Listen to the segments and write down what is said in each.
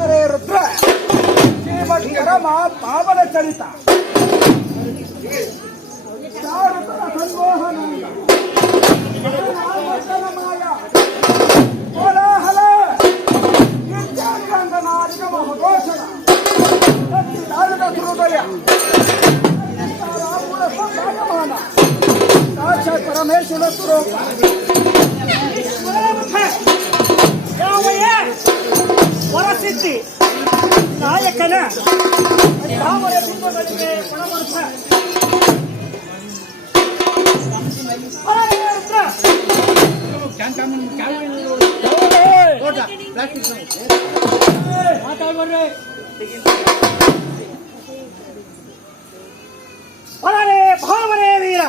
ಅರೆ ರುದ್ರ ಶ್ರೀಮಠ್ಯರ ಪಾವನ ಚರಿತ ಚಾರುತರ ಸಂಮೋಹನಾಂಗ ನಾಮಕನ ಮಾಯ ಕೋಲಾಹಲ ನಿತ್ಯಾನಂದನಾದಿಕ ಮಹಘೋಷಣ ಸಚ್ಚಿದಾನದ ಹೃದಯ ರಾಮುಲ ಸಂಭಾಯಮಾನ ಸಾಕ್ಷಾತ್ ಪರಮೇಶ್ವರ ಸ್ವರೂಪ ಯಾವಯ್ಯ ಹೊರಸಿದ್ದಿ ನಾಯಕನ ರಾಮರ ಬಿಂಬಗಳಿಗೆ ಗುಣಮರ್ಥ ಮಾತಾಡ್ಬರ್ರಿ ಹೊರರೆ ಭಾವರೇ ವೀರ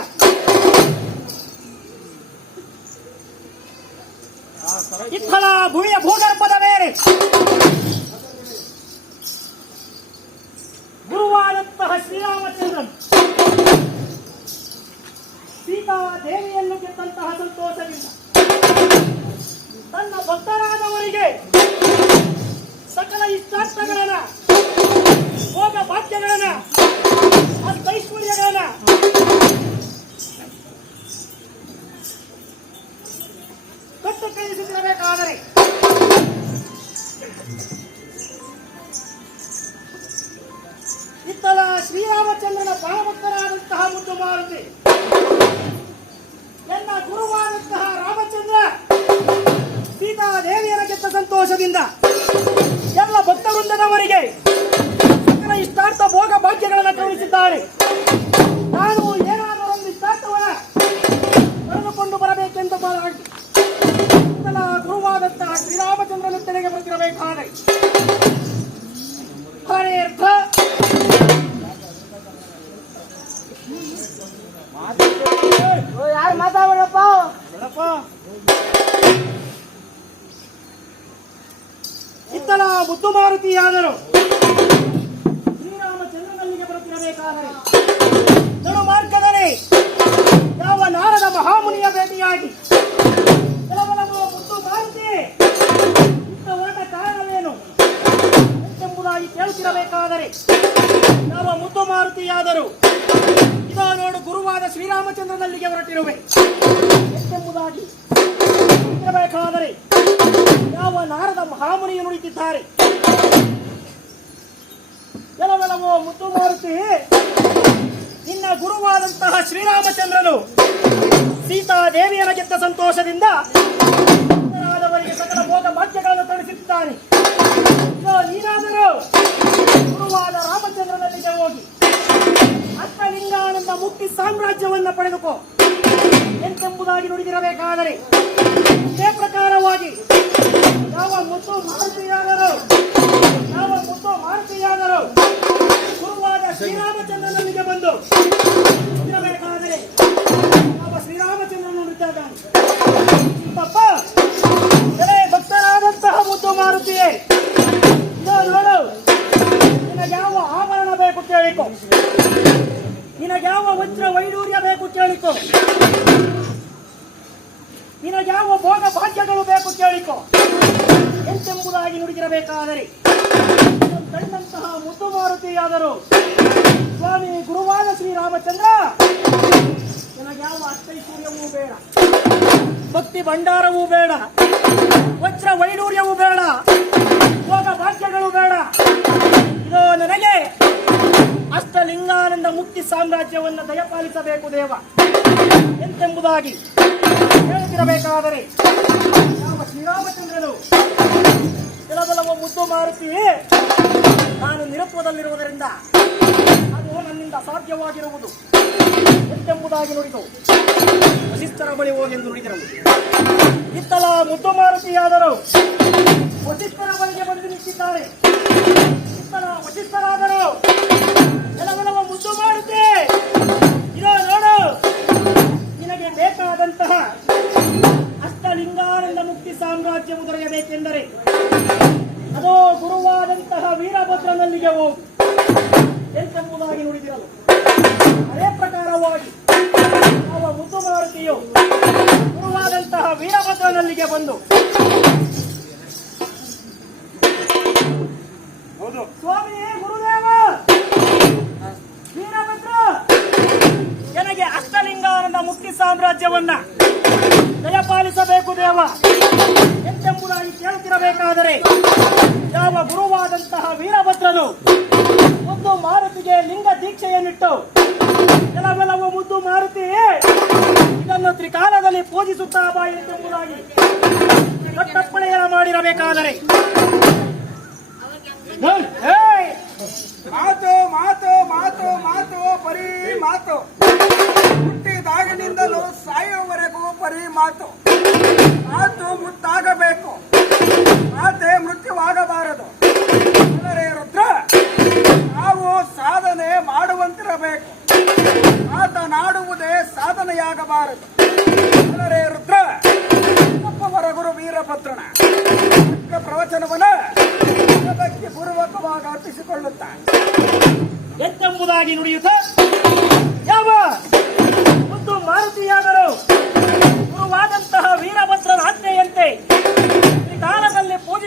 ಇತ್ತಲ ಭೂಮಿಯ ಭೂಗರ್ಭದ ಇಷ್ಟಾರ್ಥಗಳನ್ನ ಭೋಗ ಬಾಧ್ಯಗಳನ್ನ ಅಷ್ಟೈಶ್ವರ್ಯಗಳನ್ನ ಕಟ್ಟು ಕಳಿಸುತ್ತಿರಬೇಕಾದರೆ ಇತ್ತಲ ಶ್ರೀರಾಮಚಂದ್ರನ ಪ್ರಾಣಭಕ್ತರಾದಂತಹ ಮುದ್ದು ಮಾರುತಿ ಎಲ್ಲ ಗುರುವಾದಂತಹ ರಾಮಚಂದ್ರ ಸೀತಾ ದೇವಿಯರ ಗೆದ್ದ ಸಂತೋಷದಿಂದ ಕರುಣಿಸಿದ್ದಾನೆ ನಾನು ಏನಾದರೂ ಒಂದು ಇಷ್ಟಾರ್ಥವನ್ನ ಪಡೆದುಕೊಂಡು ಬರಬೇಕೆಂದು ಬರ- ಇತ್ತಲ ಗುರುವಾದಂತಹ ಶ್ರೀರಾಮಚಂದ್ರನ ತೆರೆಗೆ ಬರ್ತಿರಬೇಕಾದರೆ ಹರೇ ಅರ್ಥ ಯಾರು ಮಾತಾಡಪ್ಪ ಹೇಳಪ್ಪ. ಇತ್ತಲ ಮುದ್ದು ಮಾರುತಿಯಾದರು ಬರುತ್ತಿರಬೇಕಾದರೆ ನಡು ಮಾರ್ಗದಲ್ಲಿ ಯಾವ ನಾರದ ಮಹಾಮುನಿಯ ಭೇಟಿಯಾಗಿ ಕಾರಣವೇನು? ಎಂಬುದಾಗಿ ಕೇಳುತ್ತಿರಬೇಕಾದರೆ ಯಾವ ಮುದ್ದು ಮಾರುತಿಯಾದರೂ ಇದೋ ನೋಡು ಗುರುವಾದ ಶ್ರೀರಾಮಚಂದ್ರನಲ್ಲಿಗೆ ಹೊರಟಿರುವೆ. ಎಂಬುದಾಗಿ ಇರಬೇಕಾದರೆ ಯಾವ ನಾರದ ಮಹಾಮುನಿಯು ನುಡಿತಿದ್ದಾರೆ ಕೆಲವೆಲ್ಲವೋ ಮುದ್ದು ಮಾರುತಿ ನಿನ್ನ ಗುರುವಾದಂತಹ ಶ್ರೀರಾಮಚಂದ್ರನು ಸೀತಾ ದೇವಿಯರ ಗೆದ್ದ ಸಂತೋಷದಿಂದ ಸಕಲ ಭೋಗ ಭಾಗ್ಯಗಳನ್ನು ತರಿಸಿದ್ದಾನೆ ನೀನಾದರೂ ಗುರುವಾದ ರಾಮಚಂದ್ರನಲ್ಲಿಗೆ ಹೋಗಿ. ಅಷ್ಟಲಿಂಗಾನಂದ ಮುಕ್ತಿ ಸಾಮ್ರಾಜ್ಯವನ್ನ ಪಡೆದುಕೋ. ಎಂತೆಂಬುದಾಗಿ ನುಡಿದಿರಬೇಕಾದರೆ ಇದೇ ಪ್ರಕಾರವಾಗಿ ಯಾವ ಮುತ್ತು ಮಾರುತಿಯಾದರು, ಯಾವ ಮುತ್ತು ಮಾರುತಿಯಾದರು ಗುರುವಾದ ಶ್ರೀರಾಮಚಂದ್ರನಲ್ಲಿಗೆ ಬಂದು. ಬೇಕಾದರೆ ಯಾವ ಶ್ರೀರಾಮಚಂದ್ರನು ನುಡಿತಾನೆ ಎಲೆ ಭಕ್ತರಾದಂತಹ ಮುದ್ದು ಮಾರುತಿಯೇ ನೋಡು ನಿನಗೆ ಯಾವ ಆಭರಣ ಬೇಕು ಕೇಳಿಕೊ. ನಿನಗ್ಯಾವ ವಜ್ರ ವೈಡೂರ್ಯ ಬೇಕು ಕೇಳಿಕೊ. ನಿನಗ್ಯಾವ ಭೋಗ ಭಾಗ್ಯಗಳು ಬೇಕು ಕೇಳಿಕೊ. ಎಂತೆಂಬುದಾಗಿ ನುಡಿದಿರಬೇಕಾದರೆ ಕಂಡಂತಹ ಮುದ್ದು ಮಾರುತಿಯಾದರು. ಸ್ವಾಮಿ, ಗುರುವಾದ ಶ್ರೀರಾಮಚಂದ್ರ ಯಾವ ಅಷ್ಟೈಶ್ವರ್ಯವೂ ಬೇಡ. ಭಕ್ತಿ ಭಂಡಾರವೂ ಬೇಡ. ವಜ್ರ ವೈಡೂರ್ಯವೂ ಬೇಡ. ಭೋಗ ಭಾಗ್ಯಗಳು ಬೇಡ. ಇದು ನನಗೆ ಅಷ್ಟಲಿಂಗಾನಂದ ಮುಕ್ತಿ ಸಾಮ್ರಾಜ್ಯವನ್ನು ದಯಪಾಲಿಸಬೇಕು ದೇವ. ಎಂತೆಂಬುದಾಗಿ ಹೇಳುತ್ತಿರಬೇಕಾದರೆ, ಯಾವ ಶ್ರೀರಾಮಚಂದ್ರನು ಕೆಲವೆಲ್ಲವೋ ಮುದ್ದು ಮಾರುತ್ತೀವಿ ನಾನು ನಿರತ್ವದಲ್ಲಿರುವುದರಿಂದ ಅದು ನನ್ನಿಂದ ಸಾಧ್ಯವಾಗಿರುವುದು ಎಂತೆಂಬುದಾಗಿ ನುಡಿದು. ವಸಿಷ್ಠರ ಬಳಿ ಹೋಗೆಂದು ನುಡಿದರು. ಇತ್ತಲ ಮುದ್ದು ಮಾರುತಿಯಾದರು. ವಸಿಷ್ಠರ ಬಳಿಗೆ ಬಂದು ನಿಂತಿದ್ದಾರೆ. ಇತ್ತಲ ವಸಿಷ್ಠರಾದರು. ಕೆಲವೆಲ್ಲವ ಮುದ್ದು ಮಾಡುತ್ತೆ ಇದೋ ನೋಡು. ನಿನಗೆ ಬೇಕಾದಂತಹ ಅಷ್ಟಲಿಂಗಾನಂದ ಮುಕ್ತಿ ಸಾಮ್ರಾಜ್ಯವು ದೊರೆಯಬೇಕೆಂದರೆ ಅದೋ ಗುರುವಾದಂತಹ ವೀರಭದ್ರನಲ್ಲಿಗೆ ಹೋಗು. ಎಂತೆಂಬುದಾಗಿ ನುಡಿದಿರಲು ಅದೇ ಪ್ರಕಾರವಾಗಿ ಯಾವ ಮುದ್ದು ಮಾರುತಿಯು ಗುರುವಾದಂತಹ ವೀರಭದ್ರನಲ್ಲಿಗೆ ಬಂದು ಸ್ವಾಮಿಯೇ ಗುರುದೇವ! ವೀರಭದ್ರ! ನನಗೆ ಅಷ್ಟಲಿಂಗಾನಂದ ಮುಕ್ತಿ ಸಾಮ್ರಾಜ್ಯವನ್ನ ದಯಪಾಲಿಸಬೇಕು ದೇವ ಎಂತೆಂಬುದಾಗಿ ಕೇಳುತ್ತಿರಬೇಕಾದರೆ ಯಾವ ಗುರುವಾದಂತಹ ವೀರಭದ್ರನು ಒಂದು ಮಾರುತಿಗೆ ಲಿಂಗ ದೀಕ್ಷೆಯನ್ನಿಟ್ಟು ಕೆಲವೆಲ್ಲವೂ ಮುದ್ದು ಮಾರುತಿ. ಇದನ್ನು ತ್ರಿಕಾಲದಲ್ಲಿ ಪೂಜಿಸುತ್ತಾ ಬಾ ಎಂತೆಂಬುದಾಗಿ ಕಟ್ಟಪ್ಪಣೆಯನ್ನ ಮಾಡಿರಬೇಕಾದರೆ! ಮಾತು ಮಾತು ಮಾತು ಮಾತು ಬರೀ ಮಾತು. ಹುಟ್ಟಿದಾಗಿನಿಂದಲೂ ಸಾಯುವವರೆಗೂ ಬರೀ ಮಾತು. ಮಾತು ಮುತ್ತಾಗಬೇಕು ಸೃಷ್ಟಿಯಾಗಬಾರದು ಆದರೆ ರುದ್ರ ಹೊರಗುರು ವೀರಭದ್ರನ ಪ್ರವಚನವನ್ನು ಭಕ್ತಿ ಪೂರ್ವಕವಾಗಿ ಅರ್ಪಿಸಿಕೊಳ್ಳುತ್ತಾನೆ. ಎಂತೆಂಬುದಾಗಿ ನುಡಿಯುತ್ತ? ಯಾವ? ಒಂದು ಮಾರುತಿಯಾದರೂ ಗುರುವಾದಂತಹ ವೀರಭದ್ರನ ಆಜ್ಞೆಯಂತೆ